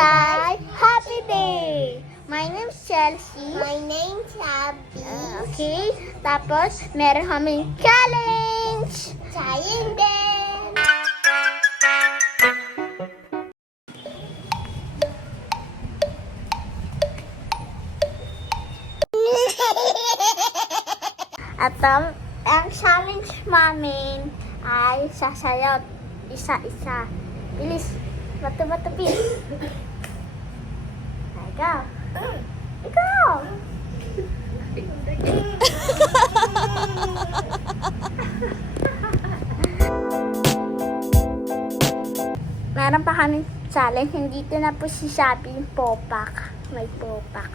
Jai. Happy day! My name's Chelsea. My name's Abby. Okay, tapos meron kaming challenge! Trying din. At ang challenge namin ay sasayot isa-isa. Bilis! Bato-bato, please! Ikaw! Ikaw! Meron pa kami challenge. Nandito na po si Shopee yung popak. May popak.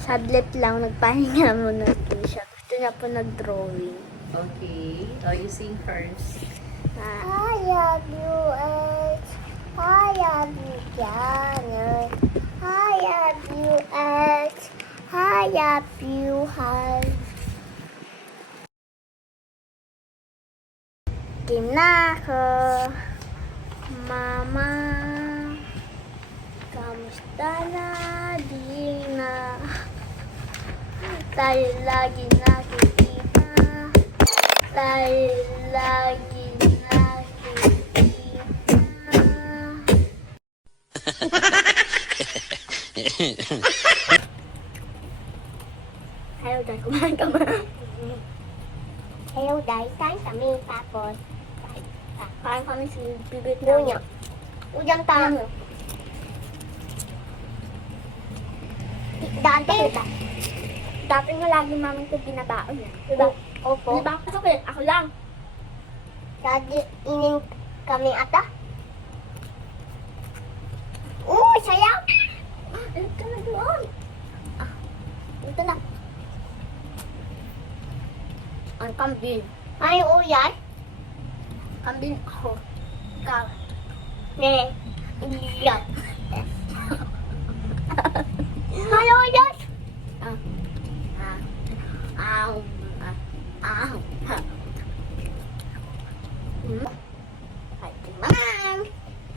Sadlit lang, nagpahinga muna po siya. Gusto niya po nag-drawing. Okay. Oh, you sing first. I love you, X. I love you, Janet. I love you, X. I love you, Hal. Game na ako. Mama, kamusta na? Di na tayo lagi nakikita. Tayo lagi nakikita. Ayaw dahil kumain ka ba? Hello, guys. Kain kami. Tapos, Kain kami si bibit Lunya. Ujang tayo. Daan pa kita. Dati nga lagi namin ito binabaon niya. Diba? Opo. Diba? Ako lang. Lagi inin kami ata. Uy, sayaw! Ito na doon. Ito na. Ang kambing. Ay, uyay. Kambing ako. Ikaw. Ne. Yan. Ay, uyay. Aw. Aw. Ay, Ma'am.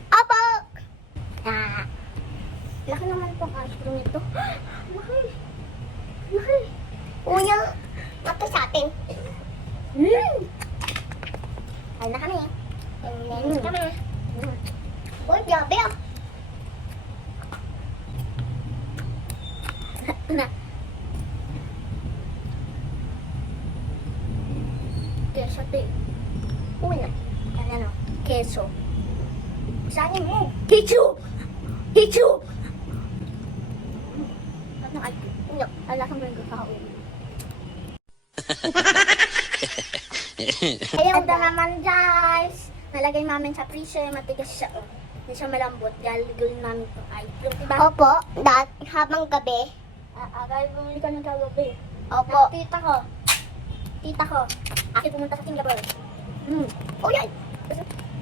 Opo. laki naman itong ice cream ito. Laki. Laki. Uyang. Ito sa atin. Ay na kami. Kami. Uy, grabe ah. Ito na. Keso ito eh. Uy na. Ano? Keso. Saan mo? Ketchup! Ketchup! Ano ay? No. Ala kang mango kahawin. Ayaw Ito naman guys. Nalagay namin sa freezer. Matigas siya. Oh. Hindi siya malambot. Galigawin namin itong ice cream. Diba? Opo. Habang gabi. Agay bumili ka ng kagabi. Opo. Tita ko. Tita ko. Aki pumunta sa Singapore. Uyay.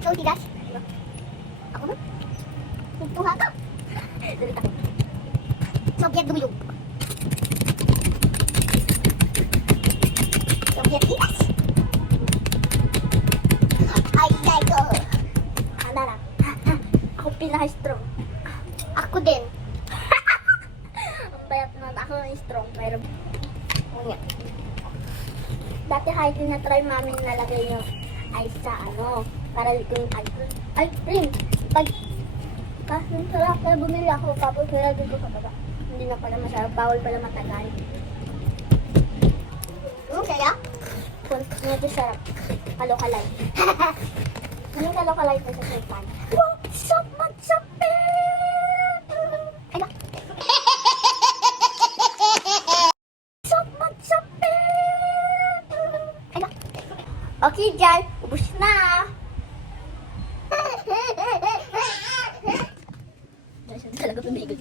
So, tigas. Ako na. Tuha ka. Dali ako. Soviet duyog. Soviet tigas. Ay, ko. Hala lang. Ako pinaka-strong. Ako din. Ang bayat naman. Ako yung strong. Pero Unya. dati kahit na-try namin nalagay yung ice sa ano. Para yung ice cream. Ice cream! Pag kasi sarap kaya bumili ako. Tapos nilagay ko sa baba. Hindi na pala masarap. Bawal pala matagal. Saya? Kung medyo sarap. Kalokalay. Yung kalokalay ko sa sultan. What's up, what's up, Ay, ba? What's up, what's up, Ay, ba? Okay, Jai. Ubus na. Guys, hindi talaga pumigil.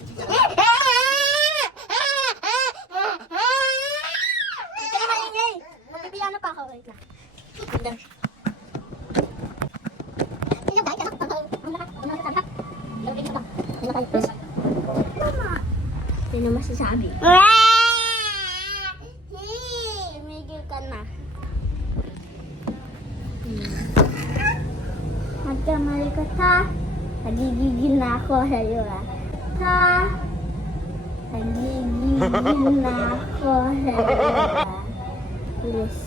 Ito na maingay. Magpipiyano pa ako. Wait lang. Ganda. Sino masasabi? Tumigil ka na. Magkamali ka ha. Nagigigil na ako. ako sa'yo ah. Ha? Nagigigil na ako sa'yo ah. Bilis.